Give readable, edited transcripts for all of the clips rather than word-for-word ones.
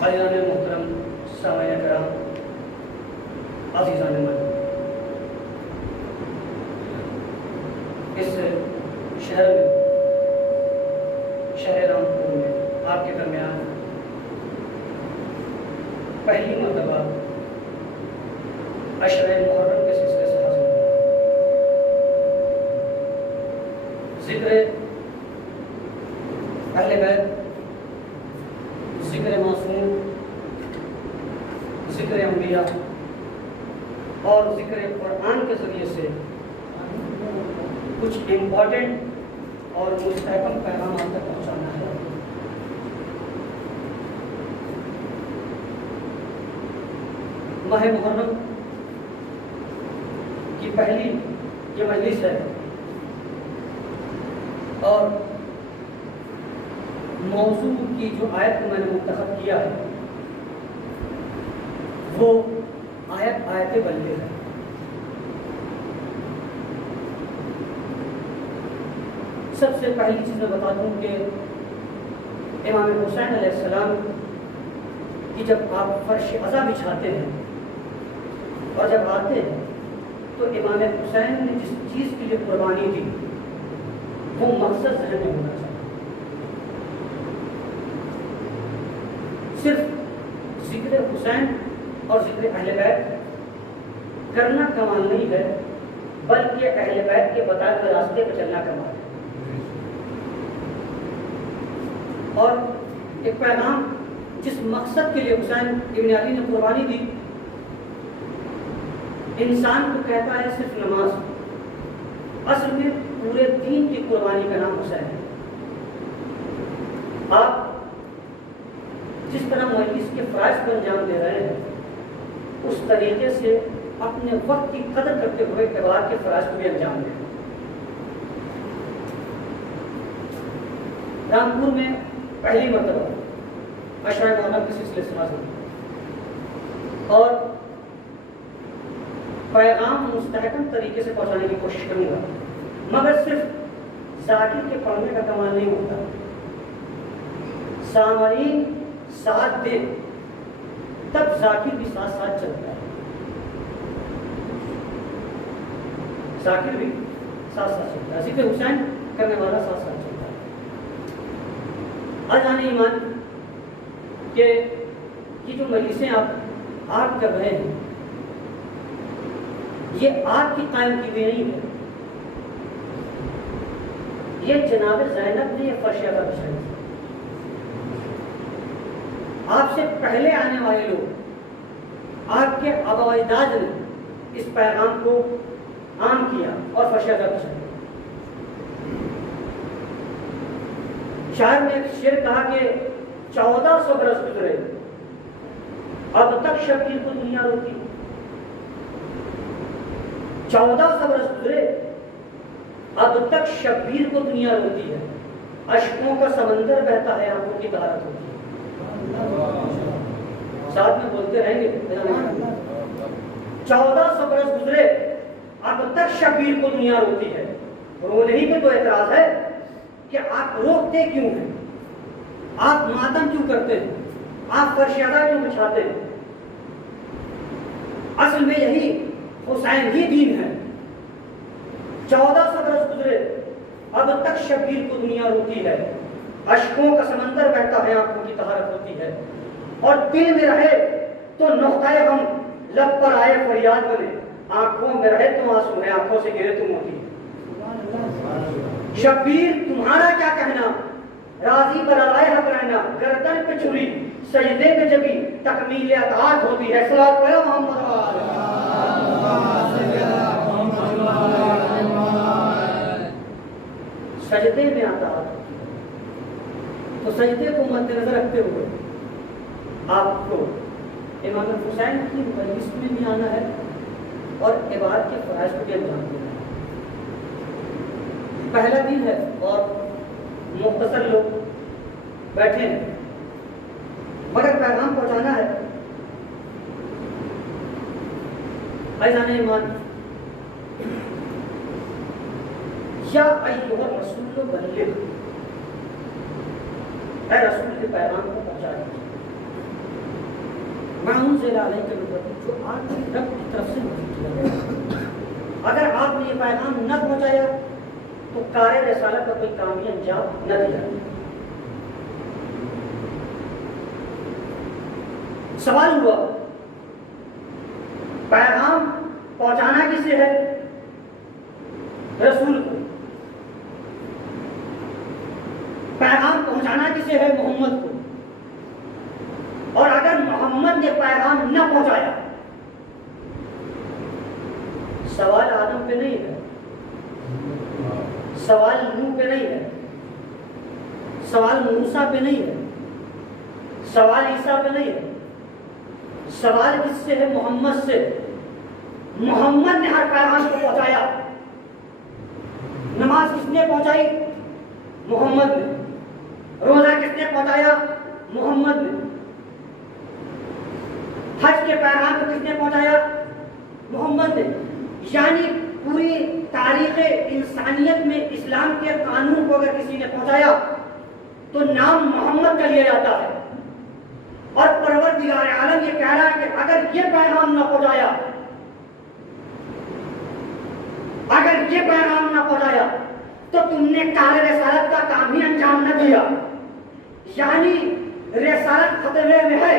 भाईजान मोहतरम सामाया कराम अज़ीज़ान मन, इस शहर में शहर रामपुर में आपके दरमियान पहली मरतबा अशरे मुहर्रम के सिलसिले से हाजिर हुआ। ज़िक्र अहले बैत, ज़िक्र मासूम, ज़िक्र अंबिया और ज़िक्र कुरान के ज़रिए से कुछ इम्पोर्टेंट और मुस्तहकम पैगाम आप तक पहुँचाना है। माह मुहर्रम की पहली ये मजलिस है और मौजू की जो आयत को मैंने मुंतखब किया है वो आयत बल्ले है। सबसे पहली चीज़ मैं बता दूं कि इमाम हुसैन अलैहिस्सलाम की जब आप फर्श अज़ा बिछाते हैं और जब आते हैं तो इमाम हुसैन ने जिस चीज़ के लिए कुर्बानी दी वो मकसद ज़हन में होना चाहिए। सिर्फ ज़िक्र हुसैन और ज़िक्र अहले बैत करना कमाल नहीं है, बल्कि अहले बैत के बताए हुए रास्ते पर चलना कमाल है। और एक पैगाम जिस मकसद के लिए हुसैन इब्न अली ने कुर्बानी दी, इंसान को कहता है सिर्फ नमाज, असल में पूरे दीन की कुर्बानी का नाम हुसैन है। आप जिस तरह मजलिस के फ़राइज़ को अंजाम दे रहे हैं उस तरीके से अपने वक्त की कदर करते हुए इबादत के फ़राइज़ को भी अंजाम दें। रामपुर में पहली मरतबा अशरा मुहर्रम के सिलसिले से हाज़िर और पैगाम मुस्तहकम तरीके से पहुँचाने की कोशिश करूँगा, मगर सिर्फ ज़ाकिर के पढ़ने का कमाल नहीं होता, सामईन साथ दे तब ज़ाकिर भी साथ साथ चलता है। ज़ाकिर भी साथ साथ चलता है, ज़िक्र हुसैन करने वाला साथ साथ चलता है। अज़ान ईमान के ये जो मजलिसें आप कर रहे हैं ये आपकी कायम की हुई नहीं है, ये जनाब ज़ैनब ने ये फर्श अज़ा बिछाई। आपसे पहले आने वाले लोग, आपके आबा व अजदाद ने इस पैगाम को आम किया और फर्श अज़ा बिछाई। शायर ने एक शेर कहा कि 1400 बरस गुजरे अब तक शब्बीर को दुनिया रोती। 1400 बरस गुजरे अब तक शब्बीर को दुनिया रोती है, अश्कों का समंदर बहता है, आंखों की तहारत होती है। साथ में बोलते रहेंगे। 1400 बरस गुजरे अब तक शब्बीर को दुनिया रोती है। रोने ही पे तो एतराज है कि आप रोकते क्यों हैं, आप मातम क्यों करते हैं, आप फर्श अज़ा क्यों बिछाते हैं। असल में यही हुसैन ही दीन है। 1400 बरस गुजरे अब तक शब्बीर को दुनिया रोती है, अश्कों का समंदर बहता है, आंखों की तहारत होती है। और दिल में रहे तो नुक्ताए हम, लब पर आए फरियाद बने, आंखों में रहे तो आंसू है, आंखों से गिरे तो मोती। शब्बीर तुम्हारा क्या कहना, राजी पर आए हक रहना, गर्दन पे छुरी सजदे में जबी तकमील अताअत होती है। सलात पढ़ो मोहम्मद। सजदे में अताअत होती है, तो सजदे को मद्देनजर रखते हुए आपको इमाम हुसैन की मजलिस में भी आना है और इबादत के फ़राइज़ को भी अंजाम देना है। पहला दिन है और मुख्तसर लोग बैठे हैं, मगर पैगाम पहुंचाना है। भाईजान ईमान, या अय्युहर रसूल बल्लिग, ऐ रसूल के पैगाम को पहुंचा दीजिए। माउंज़िला अलैका मिन रब्बिक, जो आपकी रब की तरफ से नाज़िल किया गया। अगर आपने ये पैगाम न पहुंचाया तो कार्य रिसालत का कोई काम ही अंजाम न दिया। सवाल हुआ, पैगाम पहुंचाना किसे है? रसूल को। पैगाम पहुंचाना किसे है? मोहम्मद को। और अगर मोहम्मद ने पैगाम न पहुंचाया, सवाल आदम पे नहीं है, सवाल नूह पे नहीं है, सवाल मूसा पे नहीं है, सवाल ईसा पे नहीं है, सवाल किससे है? मोहम्मद से। मोहम्मद ने हर पैगाम को पहुंचाया। नमाज किसने पहुंचाई? मोहम्मद ने। रोजा किसने पहुंचाया? मोहम्मद ने। हज के पैगाम को किसने पहुंचाया? मोहम्मद ने। यानी पूरी तारीख इंसानियत में इस्लाम के कानून को अगर किसी ने पहुंचाया तो नाम मोहम्मद का लिया जाता है। और परवरदिगार आलम ये कह रहा है कि अगर ये पैगाम ना पहुंचाया, अगर ये पैगाम ना पहुंचाया तो तुमने कार्य रिसालत का काम ही अंजाम न दिया। यानी रिसालत खतरे में है,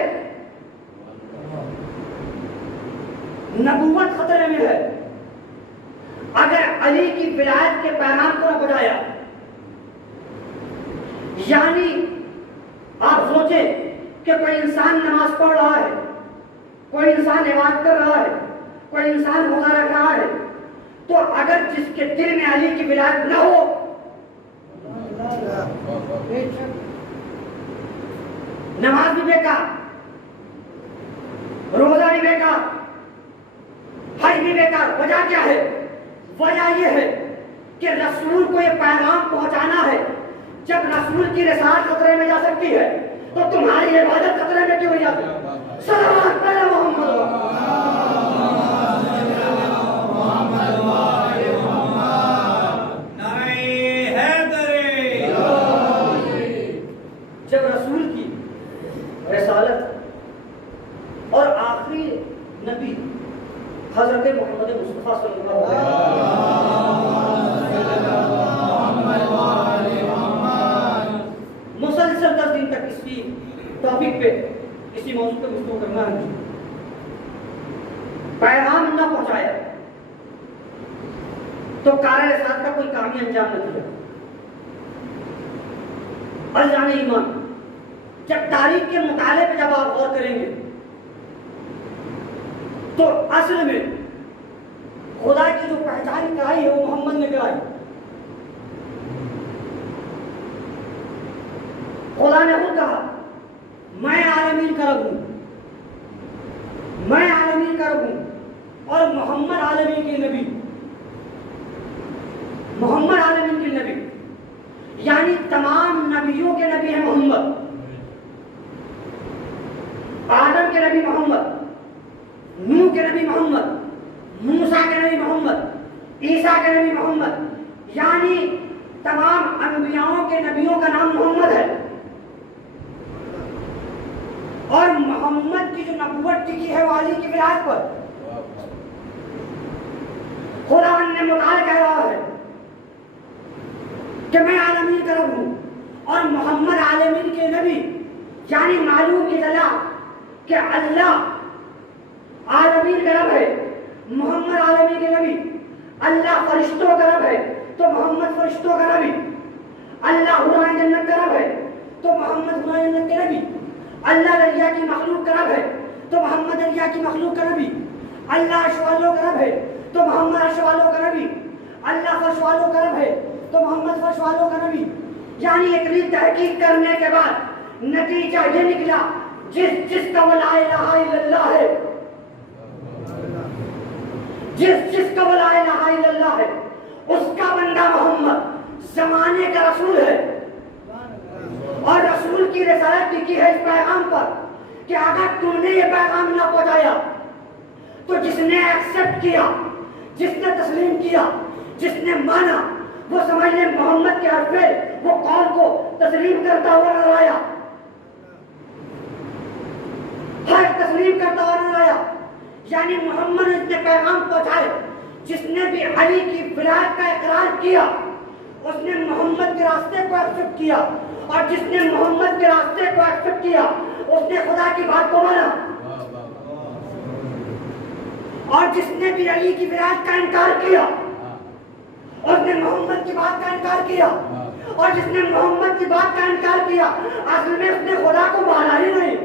नबूवत खतरे में है। अगर अली की विलायत के पैगाम को न पहुंचाया, यानी आप सोचें कि कोई इंसान नमाज पढ़ रहा है, कोई इंसान इबादत कर रहा है, कोई इंसान रोजा रख रहा है, तो अगर जिसके दिल में अली की विलायत न हो, नमाज भी बेकार, रोजा भी बेकार, हज भी बेकार। वजह क्या है? वजह यह है कि रसूल को यह पैगाम पहुंचाना है। जब रसूल की रिसालत खतरे में जा सकती है तो तुम्हारी इबादत खतरे में क्यों नहीं जाती? सल्लल्लाहु अलैहि मोहम्मद। जब रसूल की रिसालत और आखिरी नबी हजरत मोहम्मद मुस्तफा सल्लल्लाहु अलैहि वसल्लम, मुसलसल 10 दिन तक इसी टॉपिक पे, इसी मौजूद पे गुफ्तगू करना है। पैगाम न पहुंचाया तो कार्य रिसालत का कोई काम ही अंजाम न दिया। अज़ान ईमान, जब तारीख के मुताले पे जब आप गौर करेंगे तो असल में खुदा की जो पहचान कराई है वो मोहम्मद ने कराई। खुदा ने खुद कहा, मैं आलमीन का रब हूं, मैं आलमीन का रब हूं। और मोहम्मद आलमीन के नबी, मोहम्मद आलमीन के नबी, यानी तमाम नबियों के नबी है मोहम्मद। आदम के नबी मोहम्मद, नूह के नबी मोहम्मद, मूसा के नबी मोहम्मद, ईसा के नबी मोहम्मद, यानी तमाम अंबियाओं के नबियों का नाम मोहम्मद है। और मोहम्मद की जो नबूवत टिकी है वो अली की विलायत पर। खुदा ने मुताल कह रहा है कि मैं आलमीन का रब हूं और मोहम्मद आलमीन के नबी, यानी मालूम की चला कि अल्लाह आलमीन का रब है, मोहम्मद आलमीन के नबी। अल्लाह फरिश्तों का रब है तो मोहम्मद फरिश्तों का नबी। अल्लाह हुराए जन्नत का रब है तो मोहम्मद हुराए जन्नत के नबी। अल्लाह दरिया की मखलूक का रब है तो मोहम्मद दरिया की मखलूक का नबी। अल्लाह अशवालों का रब है तो मोहम्मद अशवालों का नबी। अल्लाह फशवालों का रब है तो मोहम्मद फशवालों का नबी। यानी इतनी तहकीक करने के बाद नतीजा ये निकला, जिसका वो ला इलाहा इल्लल्लाह है, जिसका ला इलाहा इल्लल्लाह है, उसका बंदा मोहम्मद जमाने का रसूल है। और रसूल की रिसालत लिखी है इस पैगाम पर कि अगर तुमने ये पैगाम ना पहुंचाया तो जिसने एक्सेप्ट किया, जिसने तस्लीम किया, जिसने माना, वो समझ ले मोहम्मद के हर पे वो कौन को तस्लीम करता हुआ नजर आया, हर तस्लीम करता हुआ नजर आया। यानी मोहम्मद ने पैगाम पहुंचाए, जिसने भी अली की विलायत का इकरार किया उसने मोहम्मद के रास्ते को एक्सेप्ट किया, और जिसने मोहम्मद के रास्ते को एक्सेप्ट किया उसने खुदा की बात को माना। और जिसने भी अली की विलायत का इनकार किया उसने मोहम्मद की बात का इनकार किया, और जिसने मोहम्मद की बात का इनकार किया असल में उसने खुदा को माना ही नहीं।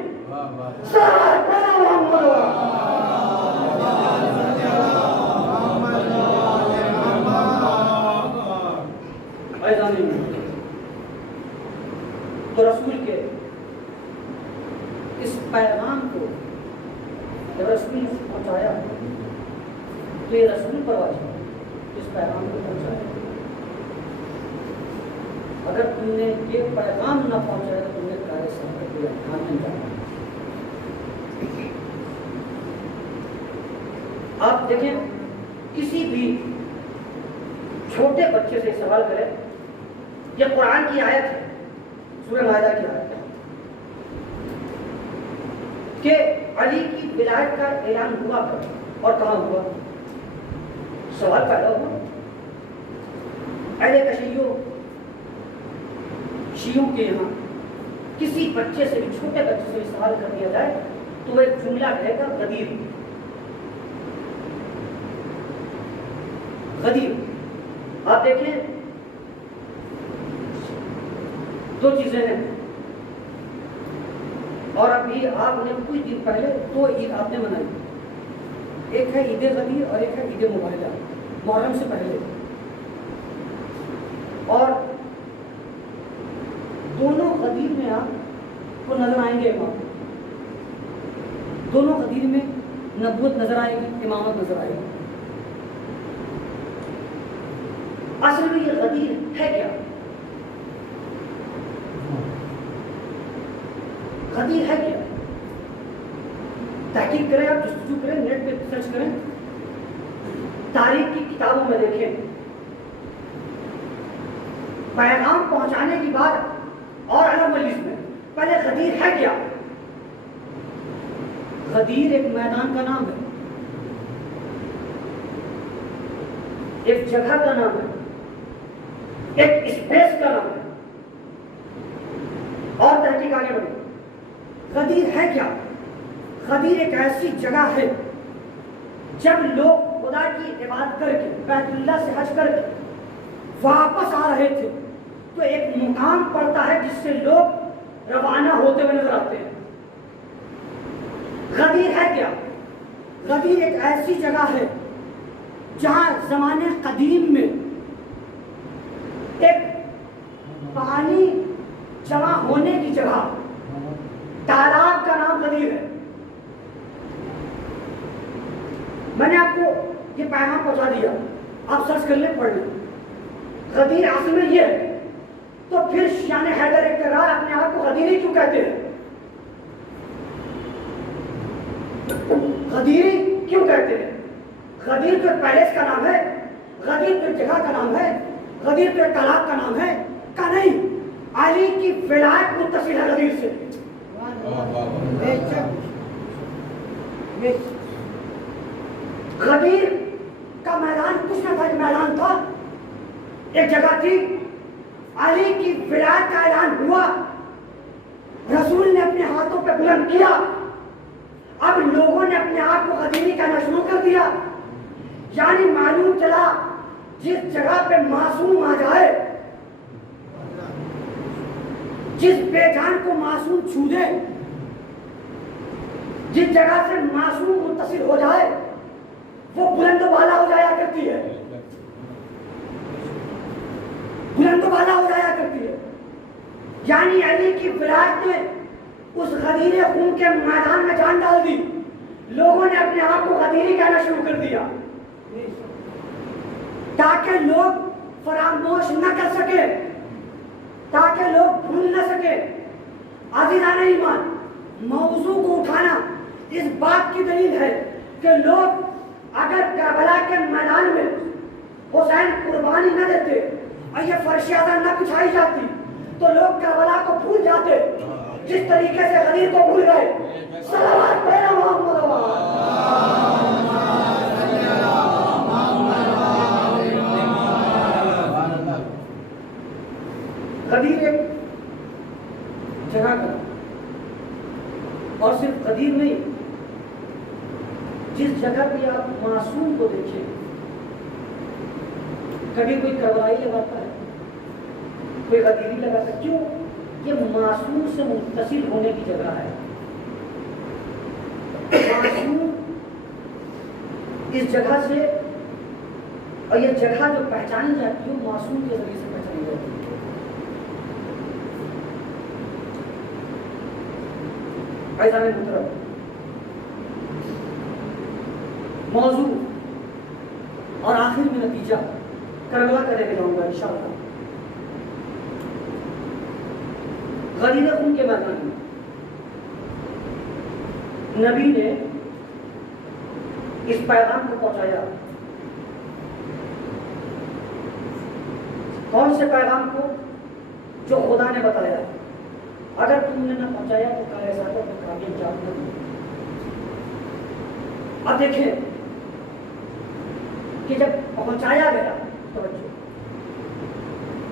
तो रसूल के इस पैगाम को जब रसूल ने पहुंचाया तो ये रसूल पर वाजिब इस पैगाम को पहुंचाया। अगर तुमने ये पैगाम न पहुंचाया तो तुमने कार्य संकट को ध्यान नहीं जाना। आप देखें, किसी भी छोटे बच्चे से सवाल करें, यह कुरान की आयत है, सूरह माइदा की आयत है कि अली की विलायत का ऐलान हुआ कब और कहां हुआ। सवाल पैदा हुआ, अहले शियों के यहाँ किसी बच्चे से भी, छोटे बच्चे से सवाल कर दिया जाए तो वह जुमला रहेगा गदीर। गदीर आप देखें, दो चीजें हैं, और अभी आपने कुछ दिन पहले दो ईद आपने मनाई, एक है ईद गदीर और एक है ईद मुबाहिला, मुहर्रम से पहले। और दोनों गदीर में आपको नजर आएंगे इमाम, दोनों गदीर में नबूवत नजर आएगी, इमामत नजर आएगी। असल में ये गदीर है क्या? गदीर है क्या? तहकीक करें, आप जस्तजू करें, नेट पे सर्च करें, तारीख की किताबों में देखें। पैगाम पहुंचाने की बात और अलग मजलिस में पहले गदीर है क्या? गदीर एक मैदान का नाम है, एक जगह का नाम है, एक स्पेस का नाम है। और तहकीक आगे बढ़े, गदीर है क्या? गदीर एक ऐसी जगह है जब लोग खुदा की इबादत करके, बैतुल्लाह से हज करके वापस आ रहे थे तो एक मुकाम पड़ता है जिससे लोग रवाना होते हुए नजर आते हैं। गदीर है क्या? गदीर एक ऐसी जगह है जहां जमाने कदीम में एक पानी जमा होने की जगह, तालाब का नाम गदीर है। मैंने आपको ये पैगाम पहुंचा दिया, आप सर्च कर ले, पढ़ लें। गदीर असल में ये है, तो फिर शान हैदर इकरार अपने आप को गदीरी क्यों कहते हैं? गदीरी क्यों कहते हैं? गदीर तो पैलेस का नाम है, गदीर तो जगह का नाम है, गदीर तो तालाब का नाम है का नहीं। अली की विलायत मुत्तसिल है गदीर से। गदीर का मैदान कुछ न था, मैदान था, एक जगह थी। अली की विलायत का ऐलान हुआ, रसूल ने अपने हाथों पे बुलंद किया, अब लोगों ने अपने आप को गदीरी कहना शुरू कर दिया। यानी मालूम चला जिस जगह पे मासूम आ जाए, जिस बेजान को मासूम छू दे, जिस जगह से मासूम मुत्तसिल हो जाए वो बुलंद वाला हो जाया करती है, बुलंद वाला हो जाया करती है। यानी अली की विलायत ने उस गदीर खून के मैदान में जान डाल दी, लोगों ने अपने आप को गदीरी कहना शुरू कर दिया। ताकि लोग फरामोश न कर सके, ताकि लोग भूल न सके। अज़ीज़ान ईमान, मौजू को उठाना इस बात की दलील है कि लोग अगर करबला के मैदान में हुसैन कुर्बानी न देते और ये फर्शियादा न बिछाई जाती तो लोग करबला को भूल जाते, जिस तरीके से गदीर को भूल गए। सलावत पढ़ना मोहम्मद। गदीर एक जगह का, और सिर्फ गदीर नहीं, जिस जगह पे आप मासूम को देखिए, कभी कोई करबलाई लगाता है, कोई गदीरी लगाता है। क्यों? ये मासूम से मुत्तसिल होने की जगह है। मासूम इस जगह से, और ये जगह जो पहचानी जाती है मासूम के जरिए से पहचानी जाती है। ऐसा नहीं मुतरब मौजू और आखिर में नतीजा करबला का लेके जाऊंगा इंशाअल्लाह। गदीर खून के मैदान में नबी ने इस पैगाम को पहुंचाया। कौन से पैगाम को? जो खुदा ने बताया। अगर तुमने न पहुंचाया तो कल ऐसा तो काबिल जान न। अब देखें कि जब पहुंचाया गया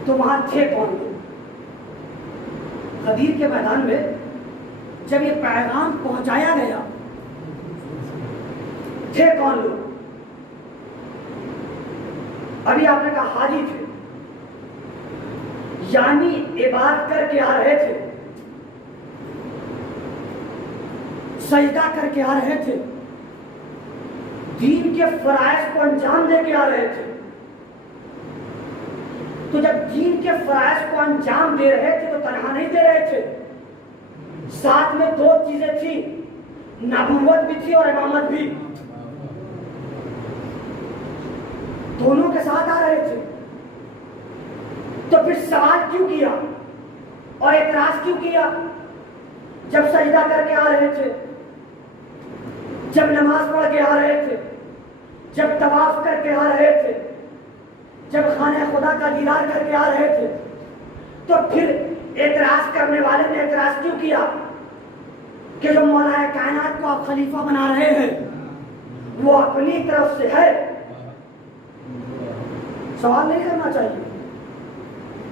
तो वहां थे कौन लोग? गदीर के मैदान में जब ये पैगाम पहुंचाया गया थे कौन लोग? अभी आपने कहा हाजी थे, यानी इबादत करके आ रहे थे, सजदा करके आ रहे थे, दीन के फराइज को अंजाम देके आ रहे थे। तो जब दीन के फराइज को अंजाम दे रहे थे तो तनहा नहीं दे रहे थे, साथ में दो चीजें थी, नबूवत भी थी और इमामत भी, दोनों के साथ आ रहे थे। तो फिर सवाल क्यों किया और एतराज क्यों किया? जब सजदा करके आ रहे थे, जब नमाज पढ़ के आ रहे थे, जब तवाफ करके आ रहे थे, जब खाने खुदा का दीदार करके आ रहे थे, तो फिर एतराज करने वाले ने एतराज क्यों किया कि जो मौलाए कायनात को आप खलीफा बना रहे हैं वो अपनी तरफ से है? सवाल नहीं करना चाहिए।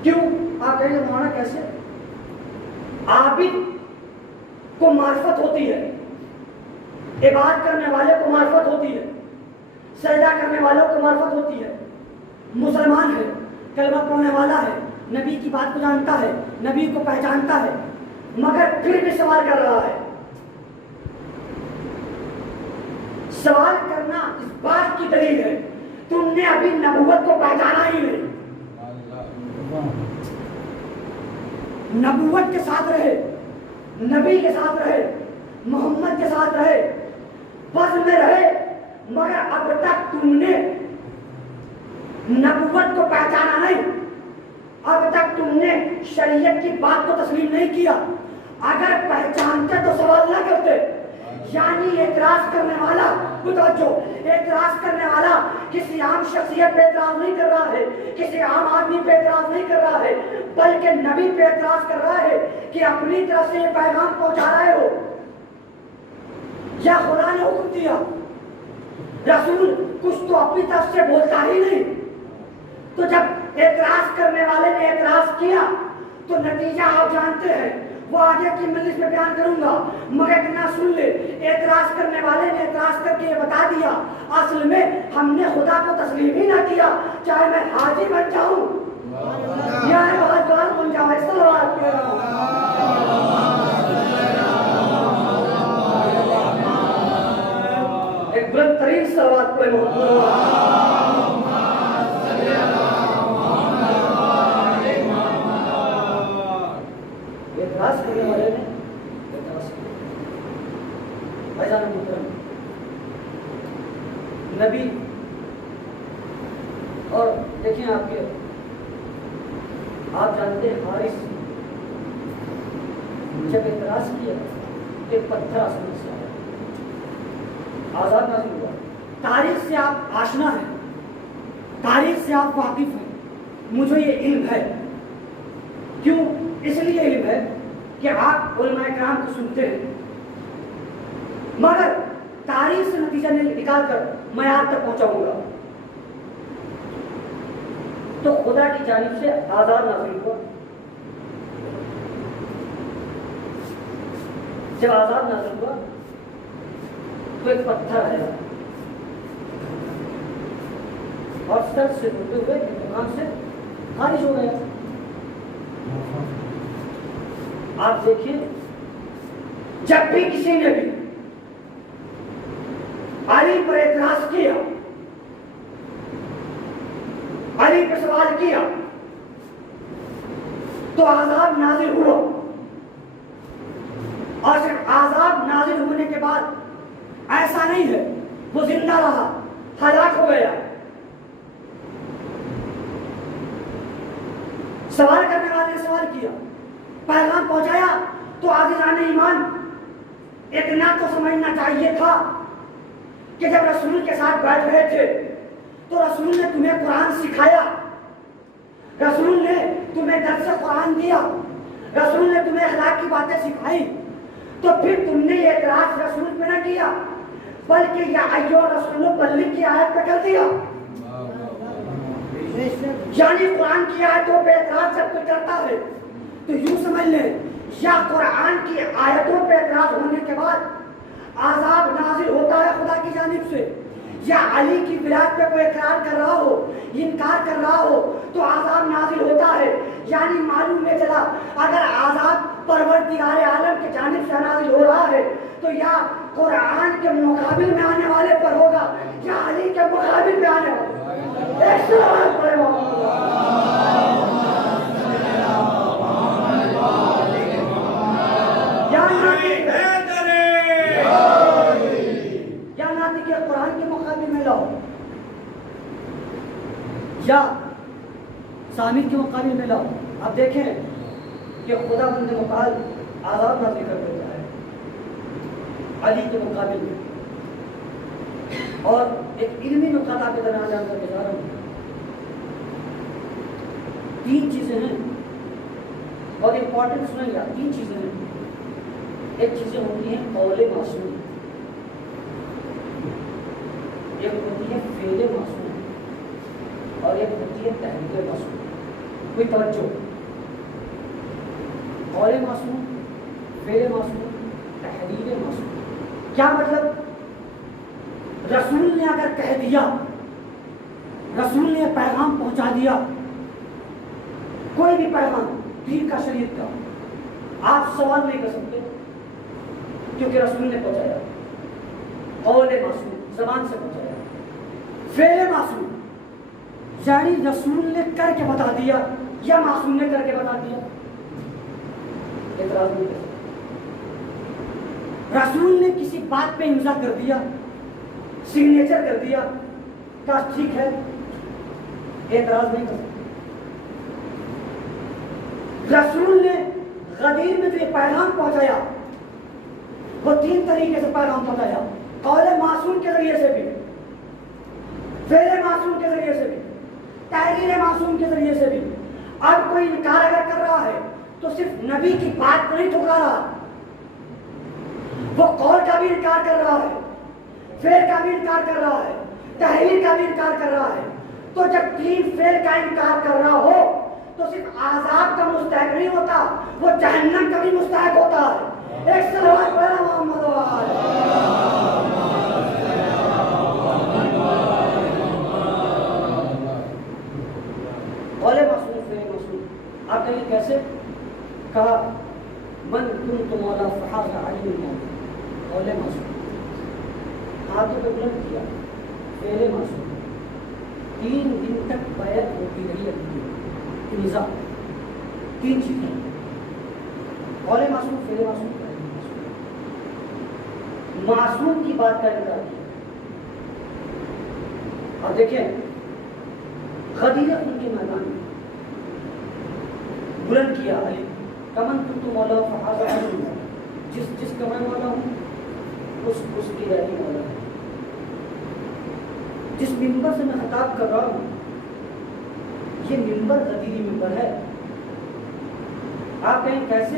क्यों? आप कहेंगे मौलाना कैसे? आबिद को मार्फत होती है, इबादत करने वाले को मार्फत होती है, सजदा करने वालों को मार्फत होती है। मुसलमान है, कलमा पढ़ने वाला है, नबी की बात को जानता है, नबी को पहचानता है, मगर फिर भी सवाल कर रहा है। सवाल करना इस बात की दलील है तुमने अभी नबूवत को पहचाना ही नहीं। नबूवत के साथ रहे, नबी के साथ रहे, मोहम्मद के साथ रहे, बस में रहे, मगर अब तक तुमने नबूवत को पहचाना नहीं, अब तक तुमने शरीयत की बात को तस्लीम नहीं किया। अगर पहचानते तो सवाल ना करते। यानी एतराज करने वाला, एतराज करने वाला किसी आम शख्सियत पे एतराज नहीं कर रहा है, किसी आम आदमी पे एतराज नहीं कर रहा है, बल्कि नबी पे एतराज कर रहा है कि अपनी तरफ से ये पैगाम पहुंचा रहे हो या खुदा ने हुक्म दिया। रसूल कुछ तो अपनी तरफ से बोलता ही नहीं। तो जब एतराज करने वाले ने एतराज किया तो नतीजा आप जानते हैं, वो आगे की मजलिस में बयान करूंगा, मगर इतना सुन ले, एतराज करने वाले ने एतराज करके ये बता दिया असल में हमने खुदा को तस्लीम ही ना किया, चाहे मैं हाजी बन जाऊं या बात बन जाऊं। एक बुलंद तरीन सलवात पे एतराज करने वाले ने एतराज किया। नबी और देखिए आप जानते हैं हारिस जब एतराज किया कि पत्थर आसमान से आया, आजाद नाजिल हुआ। तारीख से आप आशना है, तारीख से आप वाकिफ हैं, मुझे ये इल्म है। क्यों? इसलिए इल्म है कि आप उलमाए किराम को सुनते हैं, मगर तारीख से नतीजा निकाल कर मैं आप तक पहुंचाऊंगा। तो खुदा की जानिब से आजाद नाज़िल हुआ। जब आजाद नाज़िल हुआ तो एक पत्थर आया और सर से होते हुए इंतकाम से खारिज हो गया। आप देखिए, जब भी किसी ने भी अली पर एतराज किया, अली पर सवाल किया, तो आजाब नाजिल हुआ। और सिर्फ आजाब नाजिल होने के बाद ऐसा नहीं है वो जिंदा रहा, हलाक हो गया। सवाल करने वाले ने सवाल किया, पैगाम पहुंचाया, तो आज़िज़ाने ईमान इतना तो समझना चाहिए था कि जब रसूल के साथ बैठ रहे थे तो रसूल ने तुम्हें कुरान सिखाया, रसूल ने तुम्हें दर्स कुरान दिया, रसूल ने तुम्हें अखलाक की बातें सिखाई, तो फिर तुमने ये एतराज रसूल पे न किया, बल्कि या अय्यो रसूल बल्लिग की आयत पे कर दिया। यानी कुरान की आयतों पे एतराज जब कोई करता है तो यूं समझ ले, या कुरान की आयतों पे एतराज होने के बाद आजाब नाजिल होता है खुदा की जानिब से, या अली की विलायत पे कोई इकरार कर रहा हो, इनकार कर रहा हो, तो आजाब नाजिल होता है। यानी मालूम में चला, अगर आजाब परवरदिगार आलम की जानिब से नाजिल हो रहा है तो या कुरान के मुकाबिल में आने वाले पर होगा या अली के मुकाबिल में आने वाले। कुरान के मुकाबिल में लाओ या सामिद के मुकाबिल में लाओ। अब देखें कि खुदा बंद मुकाल आजाद नाज़िल कर देता है अली के मुकाबिल में। और एक इल्मी नुक़ात आपके दरमियान जानकर जा रहा हूँ। 3 चीजें हैं और इंपॉर्टेंट सुनेंगे, 3 चीजें हैं। एक चीजें होती हैं कौले मासूम, एक होती है फेले मासूम और एक होती है तहरीर मासूम। कोई तवज्जो, कौले मासूम, फेले मासूम, तहरीर मासूम। क्या मतलब? रसूल ने अगर कह दिया, रसूल ने पैगाम पहुंचा दिया, कोई भी पैगाम दीन का शरीयत का, आप सवाल नहीं कर सकते क्योंकि रसूल ने पहुंचाया। कौले मासूम, ज़बान से पहुंचाया। फेले मासूम यानी रसूल ने करके बता दिया या मासूम ने करके बता दिया, एतराज नहीं कर सकते। रसूल ने किसी बात पे इम्ज़ा कर दिया, सिग्नेचर कर दिया, कहा ठीक है, एतराज नहीं कर सकते। रसूल ने गदीर में जो पैगाम पहुंचाया वो 3 तरीके से पैगाम पहुंचाया, कौले मासूम के जरिए से भी, फेले मासूम के जरिए से भी, तहरीर मासूम के जरिए से भी। अब कोई इनकार अगर कर रहा है तो सिर्फ नबी की बात नहीं ठुकरा रहा, वो कौल का भी इनकार कर रहा है, फेल का भी इनकार कर रहा है, तहरीर का भी इनकार कर रहा है। तो जब 3 फेल का इनकार कर रहा हो तो सिर्फ आजाब का मुस्तहक नहीं होता, वो जहन्नम का भी मुस्तहक होता है। एक सलावत पढ़ना मोहम्मद कौले मासूम, फेले मासूम। आप कहिए कैसे? कहा मन तुम मौला फहाज़ अली मौला, कौले मासूम। हाथों पे बुलंद किया, फेले मासूम। 3 दिन तक बैत होती रही अपनी निज़ा। 3 चीजें, कौले मासूम, फेले मासूम, मासूम की बात का इनकार किया। अब देखिए गदीर उनके मैदान में बुलंद किया अली कमन तुम मौला फहाज़ा जिस कमन वाला हूँ उसकी अली मौला है। जिस मिंबर से मैं खिताब कर रहा हूँ ये मिंबर गदीरी मिंबर है। आप कहें कैसे?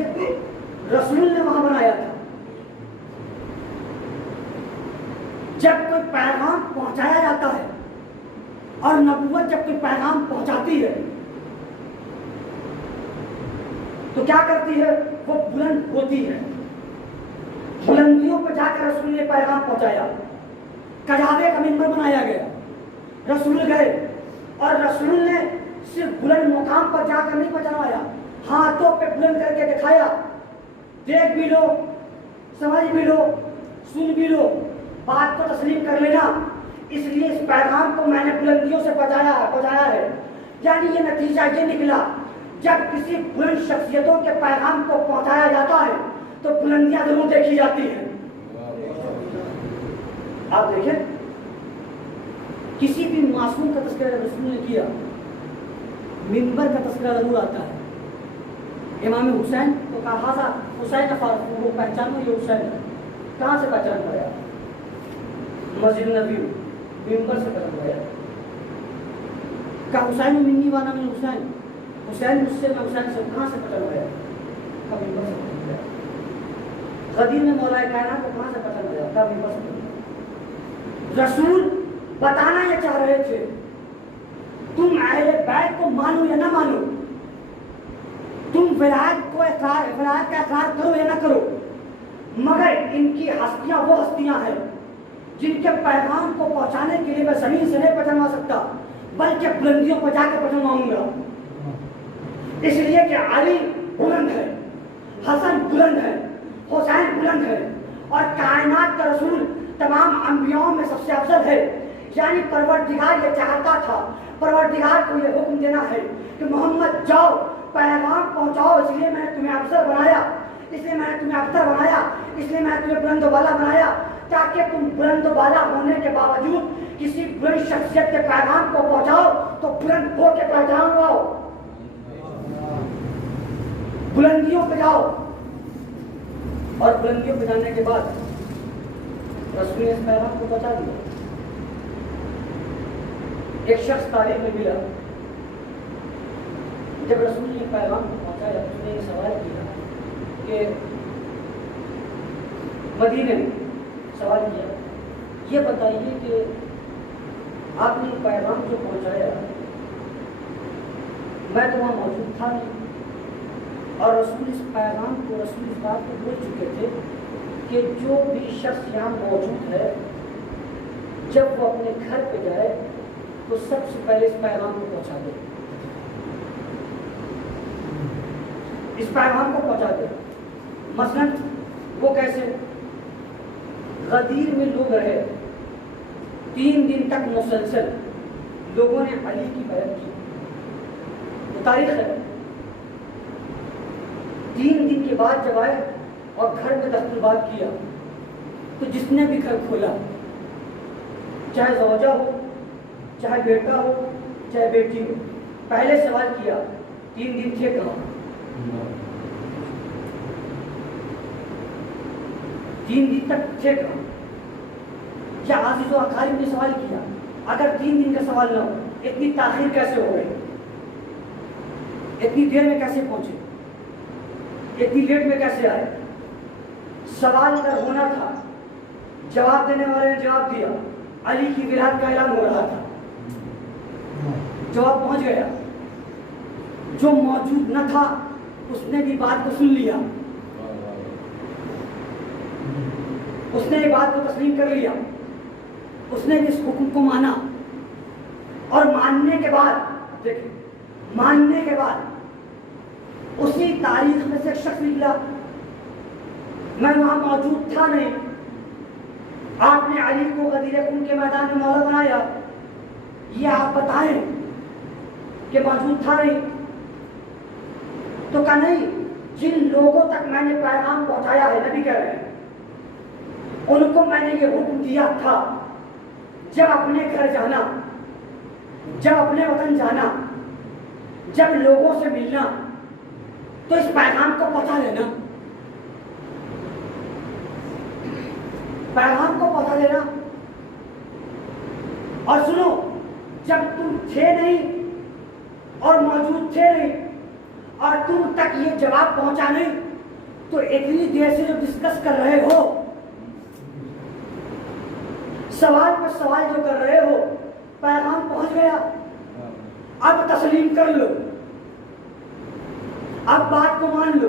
रसूल ने वहां बनाया था। जब कोई पैगाम पहुंचाया जाता है और नबूवत जब कोई पैगाम पहुंचाती है तो क्या करती है? वो बुलंद होती है। बुलंदियों पर जाकर रसूल ने पैगाम पहुंचाया। कजाबे का मिंबर बनाया गया, रसूल गए और रसूल ने सिर्फ बुलंद मुकाम पर जाकर नहीं पहुंचाया, हाथों पे बुलंद करके दिखाया। देख भी लो, समझ भी लो, सुन भी लो, बात को तस्लीम कर लेना। इसलिए इस पैगाम को मैंने बुलंदियों से पहुंचाया है। यानी ये नतीजा ये निकला, जब किसी बुलंद शख्सियतों के पैगाम को पहुंचाया जाता है तो बुलंदियां जरूर देखी जाती हैं। आप देखें, किसी भी मासूम का तस्करा रसूल ने किया, मिंबर का तस्करा जरूर आता है। इमाम हुसैन तो कहा था हुसैन फारूक को पहचानो, ये हुसैन है। कहाँ से पहचान पाया? मस्जिद नबी मिंबर से पहचान पाया। का हुसैन मिन्नी वाना में हुसैन, हुसैन मुझसे, मैं हुसैन से। कहाँ से पहचान पाया? का मिंबर से पहचान पाया। गदीर में मौला कायनात को कहाँ से पहचान पाया? का मिंबर से पहचान। रसूल बताना ये चाह रहे थे, तुम अहले बैत को मानो या ना मानो, तुम विलायत का इकरार करो या ना करो, मगर इनकी हस्तियां वो हस्तियां हैं जिनके पैगाम को पहुंचाने के लिए मैं जमीन से नहीं पहुंचवा सकता, बल्कि बुलंदियों पर जाकर पहुंचवाऊंगा। इसलिए कि अली बुलंद है, हसन बुलंद है, हुसैन बुलंद है और कायनात का रसूल तमाम अंबियाओं में सबसे अफजल है। यानी परवरदिगार ये चाहता था, परवरदिगार को ये हुक्म देना है कि मोहम्मद जाओ पैगाम पहुंचाओ। इसलिए मैंने तुम्हें अफसर बनाया, इसलिए मैंने तुम्हें अफसर बनाया, इसलिए मैंने तुम्हें बुलंद वाला बनाया, ताकि तुम बुलंद वाला होने के बावजूद किसी बुलंद शख्सियत के पैगाम को पहुंचाओ तो बुलंद हो के पहचान आओ, बुलंदियों पे जाओ। और बुलंदियों पे जाने के बाद रसूल ने इस पैगाम को पहुंचा दिया। एक शख्स तारीख में मिला, जब रसूल ने पैगाम को पहुंचाया, उसने ये सवाल किया कि मदीने में सवाल किया, ये बताइए कि आपने पैगाम जो पहुंचाया, मैं तो वहाँ मौजूद था नहीं, और रसूल इस पैगाम को, रसूल इस बात को बोल चुके थे कि जो भी शख्स यहाँ मौजूद है, जब वो अपने घर पे जाए तो सबसे पहले इस पैगाम को पहुंचा दे, इस पैगाम को पहुंचा दे। मसलन वो कैसे? गदीर में लोग रहे, 3 दिन तक मुसलसल लोगों ने अली की बैत की, वो तारीख है। 3 दिन के बाद जब आए और घर में दस्तूरबाद किया तो जिसने भी घर खोला, चाहे ज़ौजा हो, चाहे बेटा हो, चाहे बेटी हो, पहले सवाल किया 3 दिन थे कहाँ? 3 दिन तक थे कहाँ? क्या आज़ीज़ व अकारीब ने सवाल किया, अगर 3 दिन का सवाल ना हो, इतनी ताख़ीर कैसे हो गई, इतनी देर में कैसे पहुंचे, इतनी लेट में कैसे आए? सवाल अगर होना था, जवाब देने वाले ने जवाब दिया, अली की विलायत का ऐलान हो रहा था, जवाब पहुंच गया। जो मौजूद न था उसने भी बात को सुन लिया, उसने ये बात को तस्लीम कर लिया, उसने भी इस हुक्म को माना। और मानने के बाद, देखिए, मानने के बाद उसी तारीख में से एक शख्स निकला, मैं वहां मौजूद था नहीं, आपने अली को गदीर खून के मैदान में मौला बनाया, ये आप बताएं कि मौजूद था नहीं? तो कहा नहीं, जिन लोगों तक मैंने पैगाम पहुंचाया है, नबी कह रहे हैं, उनको मैंने ये हुक्म दिया था, जब अपने घर जाना जब अपने वतन जाना, जब लोगों से मिलना, तो इस पैगाम को पहुंचा लेना, पैगाम को पहुंचा लेना। और सुनो, जब तुम थे नहीं और मौजूद थे नहीं और तुम तक ये जवाब पहुंचा नहीं, तो इतनी देर से जो डिस्कस कर रहे हो, सवाल पर सवाल जो कर रहे हो, पैगाम पहुंच गया। अब तस्लीम कर लो, अब बात को मान लो।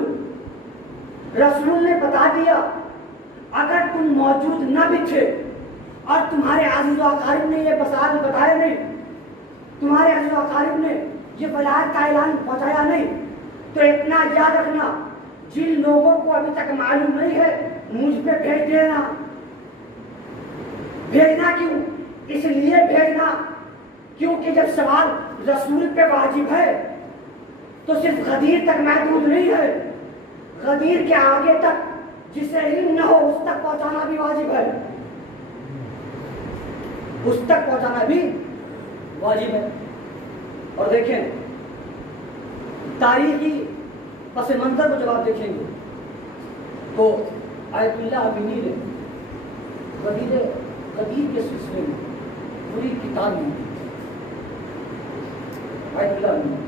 रसूल ने बता दिया, अगर तुम मौजूद न भी थे और तुम्हारे अज़ीज़ व अक़ारिब ने ये बसात बताया नहीं, तुम्हारे अज़ीज़ व अक़ारिब ने ये वलायत का ऐलान पहुंचाया नहीं, तो इतना याद रखना, जिन लोगों को अभी तक मालूम नहीं है, मुझ पे भेज देना। भेजना क्यों? इसलिए भेजना क्योंकि जब सवाल रसूल पे वाजिब है तो सिर्फ गदीर तक महदूद नहीं है, गदीर के आगे तक जिसे इल्म न हो उस तक पहुंचाना भी वाजिब है, उस तक पहुंचाना भी वाजिब है। और देखें, तारीखी पस मंजर को जब आप देखेंगे तो आयतुल्लाह अमीनी ने गदीर के सिलसिले में पूरी किताब ली थी। आयतुल्लाह अमीनी,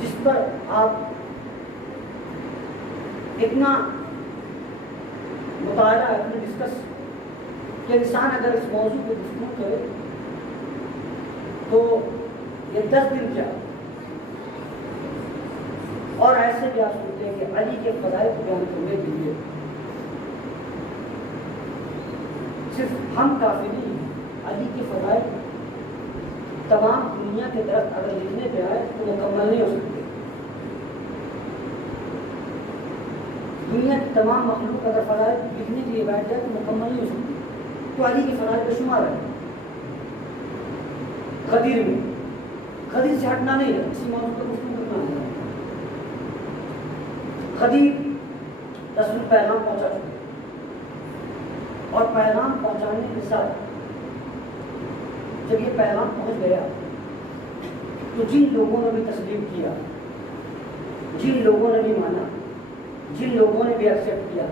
जिस पर आप इतना मुताला, इतना डिस्कस कि इंसान अगर इस मौजू पर गुफ्तगू करे तो ये 10 दिन क्या। और ऐसे भी आप सुनते हैं कि अली के फ़ज़ाइल को बयान करने के लिए सिर्फ हम काफ़ी नहीं, अली के फ़ज़ाइल तमाम दुनिया के दरख्त अगर लिखने पे आए तो मुकम्मल नहीं हो सकते। दुनिया की तमाम मखलूक अगर फ़ज़ाइल लिखने के लिए बैठ जाए तो मुकम्मल नहीं हो सकती। तो अली के फ़ज़ाइल का शुमार है गदीर में, गदीर से हटना नहीं है, इसी मौजूद पर गुफ्तगू करना है। गदीर रसूल पैगाम पहुंचा चुके और पैगाम पहुंचाने के साथ जब ये पैगाम पहुंच गया तो जिन लोगों ने भी तस्लीम किया, जिन लोगों ने भी माना, जिन लोगों ने भी एक्सेप्ट किया,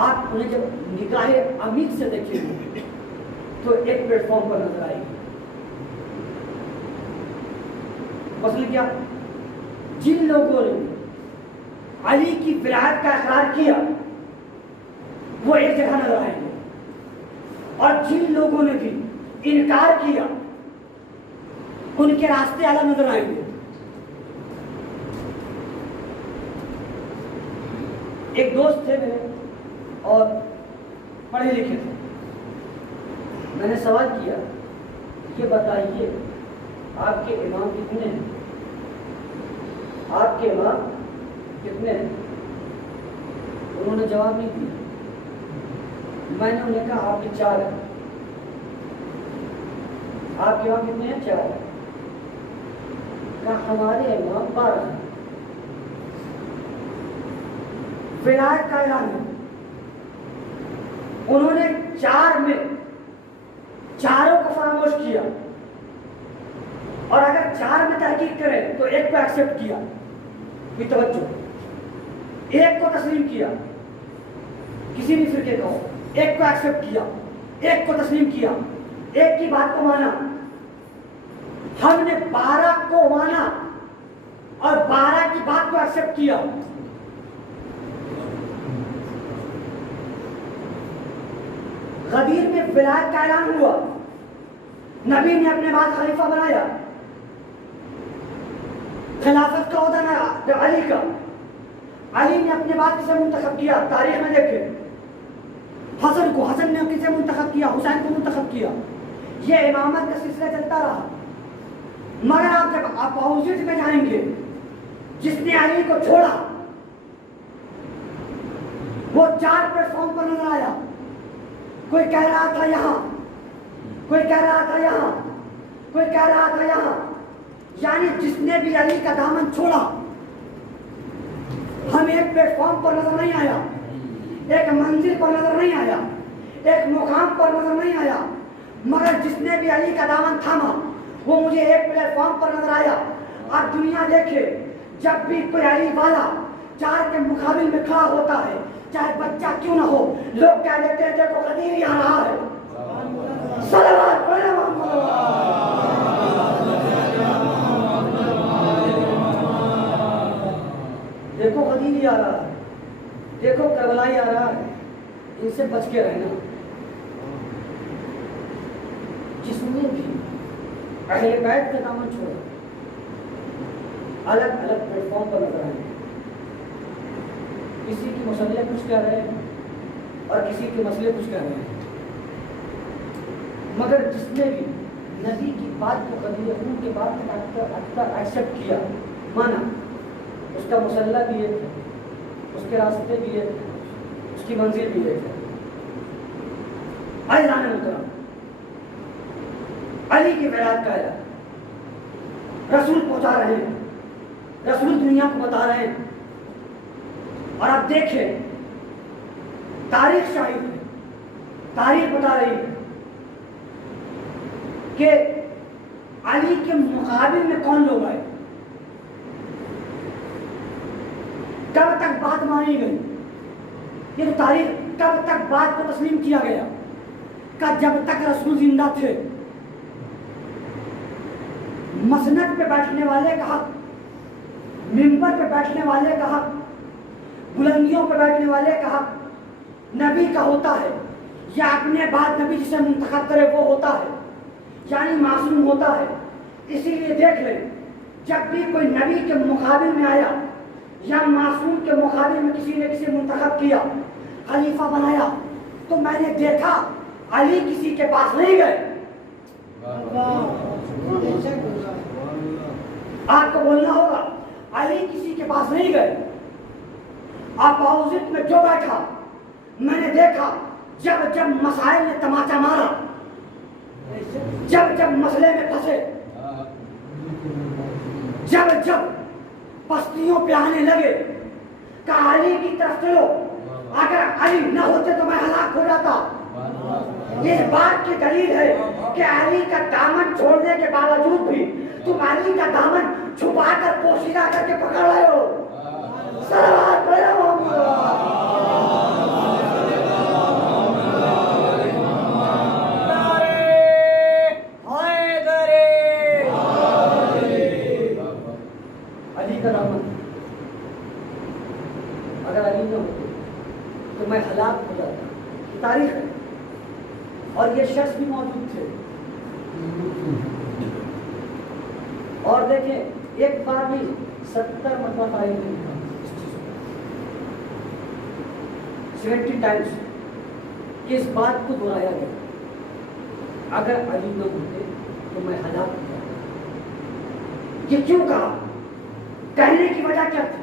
आप उन्हें जब निगाहे अमीर से देखेंगे तो एक प्लेटफॉर्म पर नजर आएगी। मसला क्या? जिन लोगों ने अली की विलायत का इकरार किया वो एक जगह नजर आएंगे, और जिन लोगों ने भी इनकार किया उनके रास्ते अलग नजर आएंगे। एक दोस्त थे मेरे और पढ़े लिखे थे, मैंने सवाल किया, ये बताइए आपके इमाम कितने हैं? आपके इमाम कितने हैं? उन्होंने जवाब नहीं दिया। मैंने उन्हें कहा आपके 4 हैं। आपके इमाम कितने हैं? 4 हैं। कहा हमारे इमाम 12 हैं। विलायत का ऐलान है, उन्होंने 4 में चारों को फरामोश किया, और अगर 4 में तहकीक करें तो एक को एक्सेप्ट किया, कोई तवज्जो, एक को तस्लीम किया, किसी भी फिरके का हो, एक को एक्सेप्ट किया, एक को तस्लीम किया, एक की बात को माना। हमने 12 को माना और 12 की बात को एक्सेप्ट किया। गदीर में विलायत का ऐलान हुआ, नबी ने अपने बाद खलीफा बनाया, खिलाफत का ओहदा ना अली का, अली ने अपने बाद किसे मुंतखब किया? तारीख में देखें, हसन को, हसन ने किसे मुंतखब किया? हुसैन को मुंतखब किया। यह इमामत का सिलसिला चलता रहा। मगर आप जब अपोजिट में जाएंगे, जिसने अली को छोड़ा वो 4 प्लेटफॉर्म पर नजर आया। कोई कह रहा था यहां, कोई कह रहा था यहां, कोई कह रहा था यहां। यानी जिसने भी अली का दामन छोड़ा, हम एक प्लेटफॉर्म पर नजर नहीं आया, एक मंजिल पर नजर नहीं आया, एक मुकाम पर नजर नहीं आया, मगर जिसने भी अली का दामन थामा वो मुझे एक प्लेटफॉर्म पर नजर आया। और दुनिया देखे, जब भी कोई अली वाला चार के मुकाबिल में खड़ा होता है, चाहे बच्चा क्यों ना हो, लोग कह देते हैं देखो खदीर आ रहा है। सलावत पढ़े देखो खदीर आ रहा है, देखो करबलाई आ रहा है, इनसे बच के रहना। जिसने भी अहले बैत का दामन छोड़ा, अलग अलग प्लेटफॉर्म पर नजर आए, किसी की मसले कुछ कह रहे हैं और किसी के मसले कुछ कह रहे हैं, मगर जिसने भी नबी की बात को उनके बात को एक्सेप्ट किया, माना, उसका मसला भी एक है, उसके रास्ते भी एक है, उसकी मंजिल भी एक है। अल्लाह ने उतरा अली की बैरात का आया, रसूल पहुंचा रहे हैं, रसूल दुनिया को बता रहे हैं। और आप देखें, तारीख शाहिद है, तारीख बता रही है कि अली के मुकाबिल में कौन लोग आए, कब तक बात मानी गई, ये तो तारीख, कब तक बात को तस्लीम किया गया, का जब तक रसूल जिंदा थे। मसनद पे बैठने वाले का हक, मिंबर पे बैठने वाले का हक, बुलंदियों पे बैठने वाले का हक नबी का होता है, या अपने बाद नबी जिसे मुंतखब करे वो होता है, यानी मासूम होता है। इसीलिए देख लें, जब भी कोई नबी के मुकाबिल में आया या मासूम के मुकाबिल में किसी ने किसी मुंतखब किया, खलीफा बनाया, तो मैंने देखा अली किसी के पास नहीं गए। आपको बोलना होगा, अली किसी के पास नहीं गए। अपोजिट में जो बैठा, मैंने देखा जब जब मसाइल ने तमाचा मारा, जब जब मसले में फंसे, जब जब बस्तियों पे आने लगे, का अली की तरफ चलो, अगर अली न होते तो मैं हलाक हो जाता। इस बात की दलील है कि अली का दामन छोड़ने के बावजूद भी तुम अली का दामन छुपा कर पोशीदा करके पकड़ रहे हो। सलावत पढ़े अली का दामन, अगर अली न होते तो मैं हलाक हो जाता, तारीख है। और ये शख्स भी मौजूद थे। और देखें, एक बार भी 70 मरतबा तारीख नहीं था इस चीज को, 70 टाइम्स कि इस बात को दोहराया गया, अगर अली न होते तो मैं हलाक हो जाता। ये क्यों कहा, कहने की वजह क्या थी?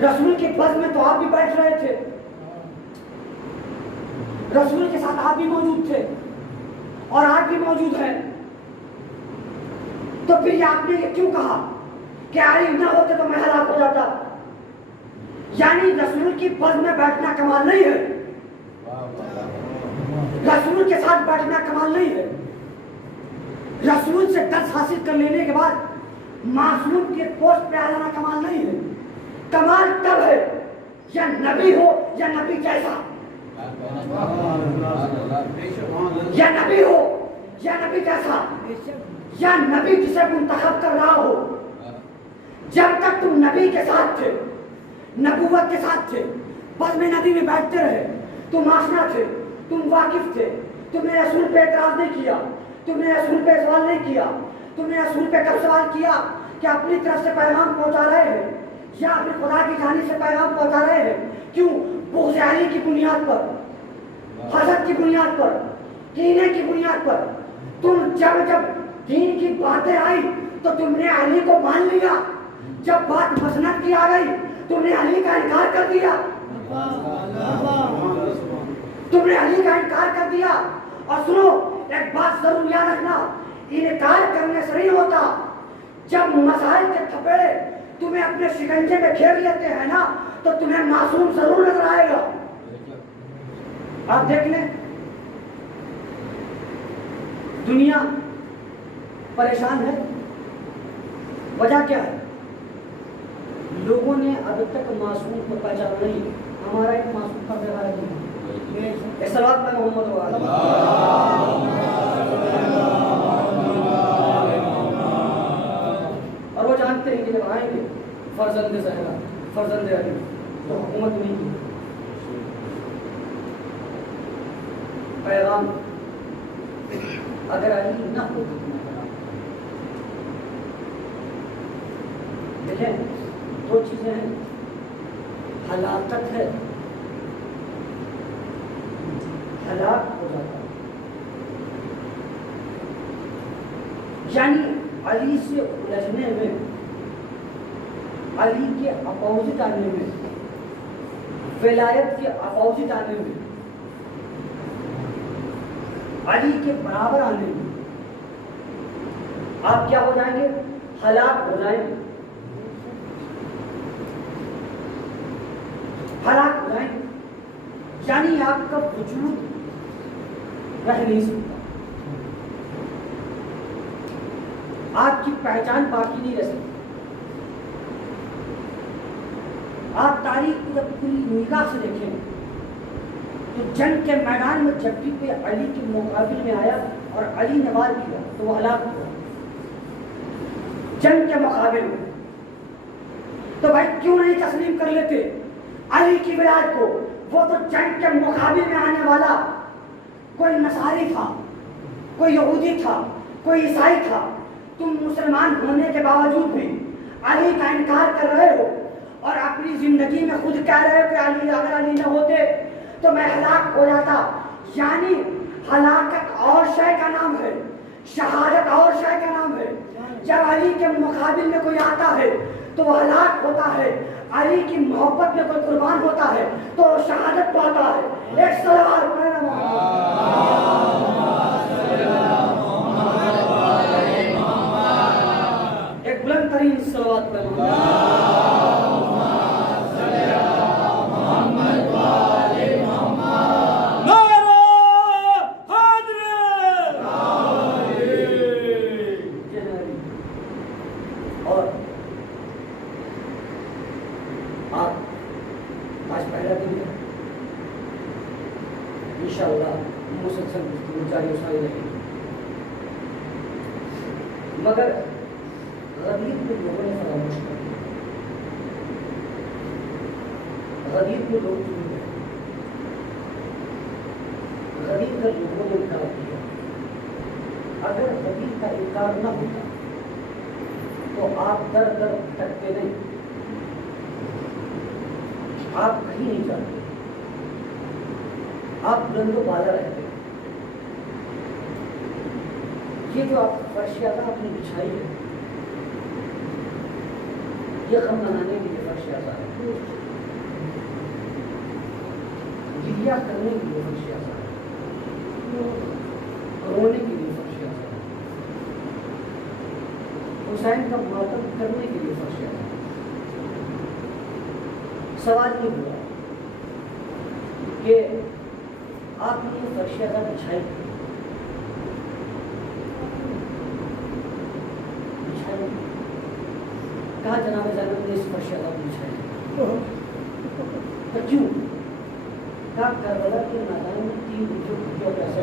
रसूल के बस में तो आप भी बैठ रहे थे, रसूल के साथ आप भी मौजूद थे और आज भी मौजूद है, तो फिर आपने ये क्यों कहा कि अली न होते तो मैं हलाक हो जाता? यानी रसूल की बस में बैठना कमाल नहीं है, रसूल के साथ बैठना कमाल नहीं है। रसूल से दर्स हासिल कर लेने के बाद मासूम के पोस्ट पे आ जाना कमाल नहीं है। कमाल तब है या नबी हो या नबी जैसा, या नबी हो या नबी जैसा, या नबी जिसे मुंतखब कर रहा हो। जब तक तुम नबी के साथ थे, नबूवत के साथ थे, बस में नबी में बैठते रहे, तुम आशना थे, तुम वाकिफ थे, तुमने रसूल पे एतराज नहीं किया, तुमने रसूल पे सवाल नहीं किया, तुमने रसूल पे कब सवाल किया कि अपनी तरफ से पैगाम पहुंचा रहे हैं या अपने खुदा की जानिब से पैगाम पहुंचा रहे हैं? क्यों? बुग़्ज़ अली की बुनियाद पर, हसद की बुनियाद पर, कीने की बुनियाद पर। तुम जब जब दीन की बातें आई तो तुमने अली को मान लिया, जब बात मसनद की आ गई तुमने अली का इनकार कर दिया, तुमने अली का इनकार कर दिया। और सुनो, एक बात जरूर याद रखना, इनकार करने से नहीं होता। जब मसाइल के थपेड़े तुम्हें अपने शिकंजे में घेर लेते हैं ना, तो तुम्हें मासूम जरूर नजर आएगा। आप देख लें, दुनिया परेशान है। वजह क्या है? लोगों ने अब तक मासूम को पहचाना नहीं। हमारा एक मासूम का व्यवहार नहीं है। सलावत पे मोहम्मद और वो जानते हैं कि जब आएंगे फर्जंद ज़हरा फर्जंद अली तो हुकूमत नहीं की पैगाम अगर अली ना हो तो देखें, दो चीजें हैं, हलाकत है, हलाक हो जाता है, यानी अली से उलझने में, अली के अपोजिट आने में, विलायत के अपोजिट आने में, अली के बराबर आने में आप क्या हो जाएंगे? हलाक हो जाएंगे, हलाक हो जाएंगे, यानी आपका वजूद रह नहीं सकता, आपकी पहचान बाकी नहीं रह सकती। आप तारीख को जब पूरी निगाह से देखें तो जंग के मैदान में जब भी कोई अली के मुकाबिल में आया और अली ने वार किया तो वो हलाक हुआ जंग के मुकाबिल में। तो भाई क्यों नहीं तस्लीम कर लेते अली की विलायत को? वो तो जंग के मुकाबिल में आने वाला कोई नसारी था, कोई यहूदी था, कोई ईसाई था। तुम मुसलमान होने के बावजूद भी अली का इनकार कर रहे हो और अपनी जिंदगी में खुद कह रहे हो कि अली अगर अली न होते तो मैं हलाक हो जाता। यानी हलाकत और शय का नाम है, शहादत और शय का नाम है। जब अली के मुकाबिल में कोई आता है तो वो हलाक होता है, अली की मोहब्बत में कोई कुर्बान होता है तो शहादत पाता है। एक सलावत एक बुलंद तरीन सलावत मगर गदीर को लोगों ने फरामोश कर दिया, गदीर को लोग चुन गए, गदीर का लोगों ने इनकार किया। अगर गदीर का इनकार न होता तो आप दर दर भटकते नहीं, आप कहीं नहीं जाते, आप बुलंदो बाला रहते। ये जो आप फर्शियादा अपनी बिछाई है, ये गम मनाने के लिए फर्शियादा है, गिरिया करने के लिए फर्शियादा है, रोने के लिए फर्शियादा है, हुसैन का मुआतब करने के लिए फर्शियादा है। सवाल ये हुआ कि आपने ये फर्शियादा बिछाई, कहा जनाब ज़ैनब ने इस फर्शियादा बिछाई, तो क्यों? कहा करबला के मैदान में 3 जो कैसे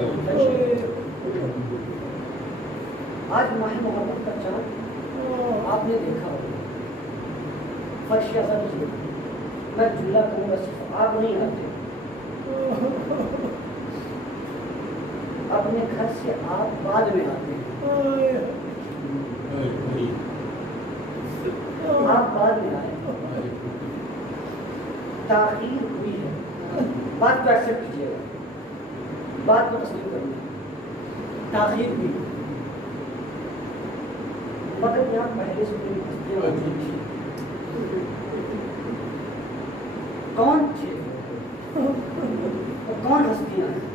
आज माह मोहब्बत का चांद आपने देखा होगा, फर्शियादा बिछाई। मैं झूला करूँगा, सिर्फ आप नहीं आते, अपने घर से आप बाद में आते हैं, आप बाद में आए, ताख़ीर हुई है, बात को एक्सेप्ट कीजिएगा, बात को तस्लीम करिए, ताख़ीर हुई, मगर यहाँ पहले से कोई हस्तियाँ मौजूद थी। कौन थे और कौन हस्तियाँ हैं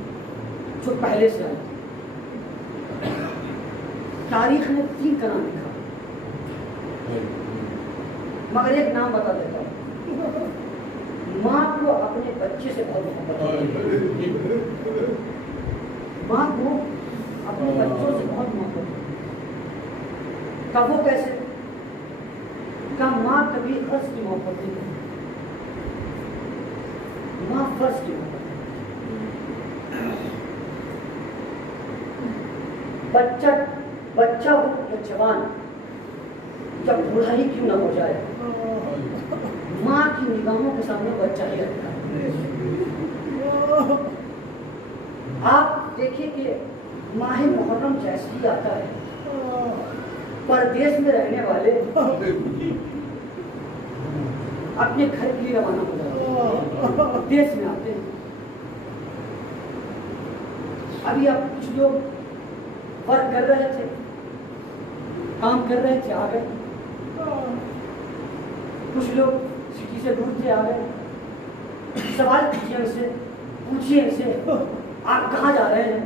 जो पहले से आई? तारीख ने 3 का नाम लिखा, मगर एक नाम बता देता हूँ। माँ को अपने बच्चे से बहुत मोहब्बत होती है, माँ को अपने बच्चों से कब वो कैसे? का माँ कभी फर्ज की मोहब्बत नहीं करती, माँ फर्ज की मोहब्बत। बच्चा हो या जवान, जब बूढ़ा ही क्यों ना हो जाए, माँ की निगाहों के सामने बच्चा ही लगता है। आप देखिए कि माह मुहर्रम जैसे ही आता है, परदेश में रहने वाले अपने घर के लिए रवाना हो जाते हैं, देश में आते हैं। अभी आप कुछ लोग वर्क कर रहे थे, काम कर रहे थे, आ गए। कुछ लोग सिटी से दूर थे, आ गए। सवाल कीजिए उनसे, पूछिए उनसे आप कहाँ जा रहे हैं?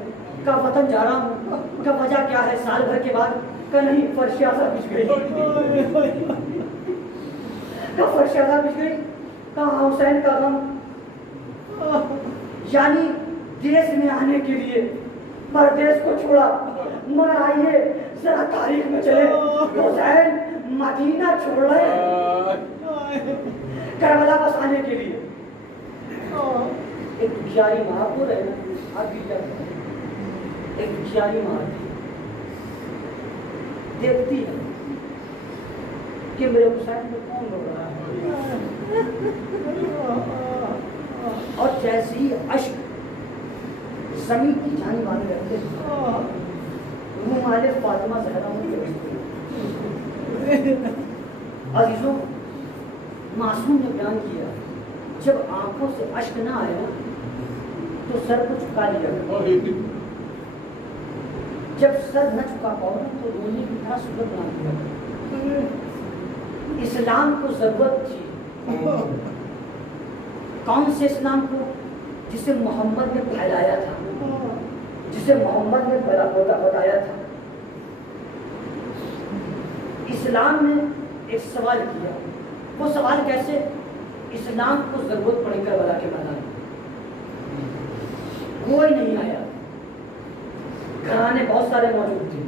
का वतन जा रहा हूँ। का वजह क्या है? साल भर के बाद का नहीं, फर्शियासा बिछ गई। का फर्शियासा बिछ गई, का हुसैन का गम। यानी देश में आने के लिए परदेश को छोड़ा। मगर आइए जरा तारीख में चले, हुसैन मदीना छोड़ रहे करबला बसाने के लिए। एक दुखियारी माँ को रहना, अभी क्या एक दुखियारी माँ थी, देखती है कि मेरे हुसैन में कौन रो रहा है, और जैसे ही अश्क जमीन की जानी माने रहते हैं, वो माले फातिमा ज़हरा अजीजों, मासूम ने बयान किया, जब आंखों से अश्क ना आए ना तो सर को झुका लिया, जब सर न झुका पाओ ना तो रोने की था सूरत बना दिया। इस्लाम को जरूरत थी, कौन से इस्लाम को? जिसे मोहम्मद ने फैलाया था, जिसे मोहम्मद ने बताया था। इस्लाम ने एक सवाल किया, वो सवाल कैसे? इस्लाम को जरूरत पड़ी करबला के मैदान में, कोई नहीं आया, घराने बहुत सारे मौजूद थे,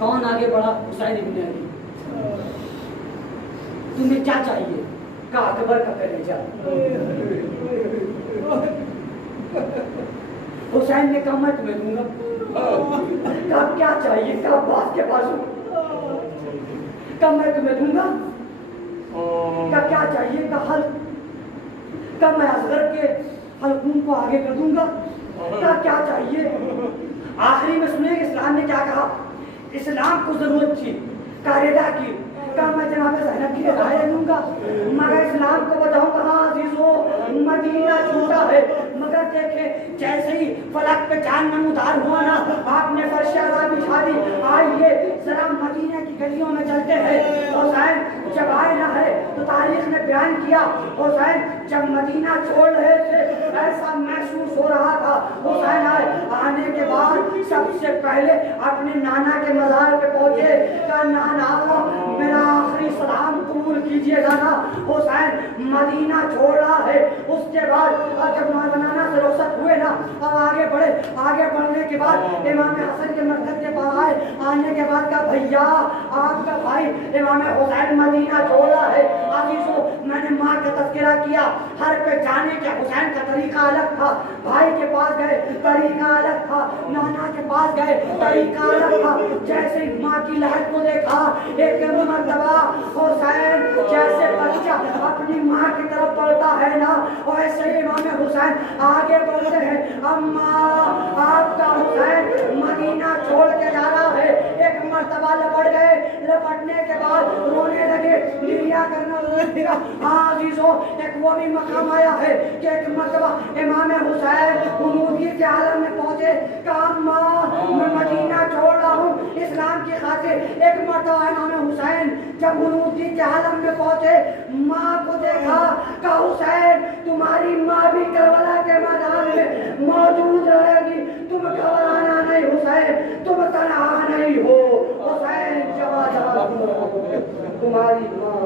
कौन आगे बढ़ा? हुसैन इब्न अली। तुम्हें क्या चाहिए? का अकबर का कलेजा। हुसैन ने कहा मैं तुम्हें दूंगा। का क्या चाहिए? का अब्बास के पास हूं, का मैं तुम्हें दूंगा। का क्या चाहिए? का हल, का मैं असगर के हलकूम को आगे कर दूंगा। का क्या चाहिए? आखिरी में सुनिए इस्लाम ने क्या कहा। इस्लाम को जरूरत थी कायदा की, का मैं जनाब ज़ैनब की राय लूंगा, मगर इस्लाम को बताऊंगा। हाँ अजीजों, मदीना छोटा है, मगर देखे जैसे ही फलक पे चांद नमूदार हुआ ना, आपने फर्शियासा बिछा दी। आइए जरा मदीना की गलियों में चलते हैं। हुसैन जब आए ना है तो तारीख ने बयान किया, हुसैन जब मदीना छोड़ रहे थे ऐसा महसूस हो रहा था। हुसैन आने के बाद सबसे पहले अपने नाना के मज़ार पे पहुंचे, का नाना मेरा आखिरी सलाम कबूल कीजिएगा ना। हुसैन मदीना छोड़ रहा है। उसके बाद जब नाना से रुखसत हुए ना, अब आगे बढ़े। आगे बढ़ने के बाद इमाम हसन के मस्जिद के पास आए। आने के बाद का भैया आपका भाई इमाम हुसैन मदीना छोड़ रहा है। अजीजों, मैंने माँ का तज़किरा किया, हर पे जाने के हुसैन का तरीका अलग था। भाई के पास गए तरीका अलग था, नाना के पास गए तरीका अलग था। जैसे माँ की लहर को देखा, एक मर्तबा हुसैन जैसे बच्चा अपनी माँ की तरफ बढ़ता है ना, वैसे ही इमाम हुसैन आगे बढ़ते हैं। अम्मा आपका हुसैन मदीना छोड़ के जा रहा है। एक मर्तबा लपट गए, लपटने के बाद रोने लगे, लिया करना लगा। हाँ अजीजों, एक वो भी मकाम आया है कि एक मर्तबा इमाम हुसैन उमूदी के आलम में पहुंचे। कहा माँ मैं मदीना छोड़ रहा हूँ इस्लाम की खातिर। एक मर्तबा इमाम हुसैन जब उमूदी के आलम में पहुंचे, माँ को देखा, कहा हुसैन तुम्हारी माँ भी करबला के मैदान में मौजूद रहेगी, तुम घबराना नहीं हुसैन, तुम तनहा नहीं हो। हुसैन जवाब तुम्हारी माँ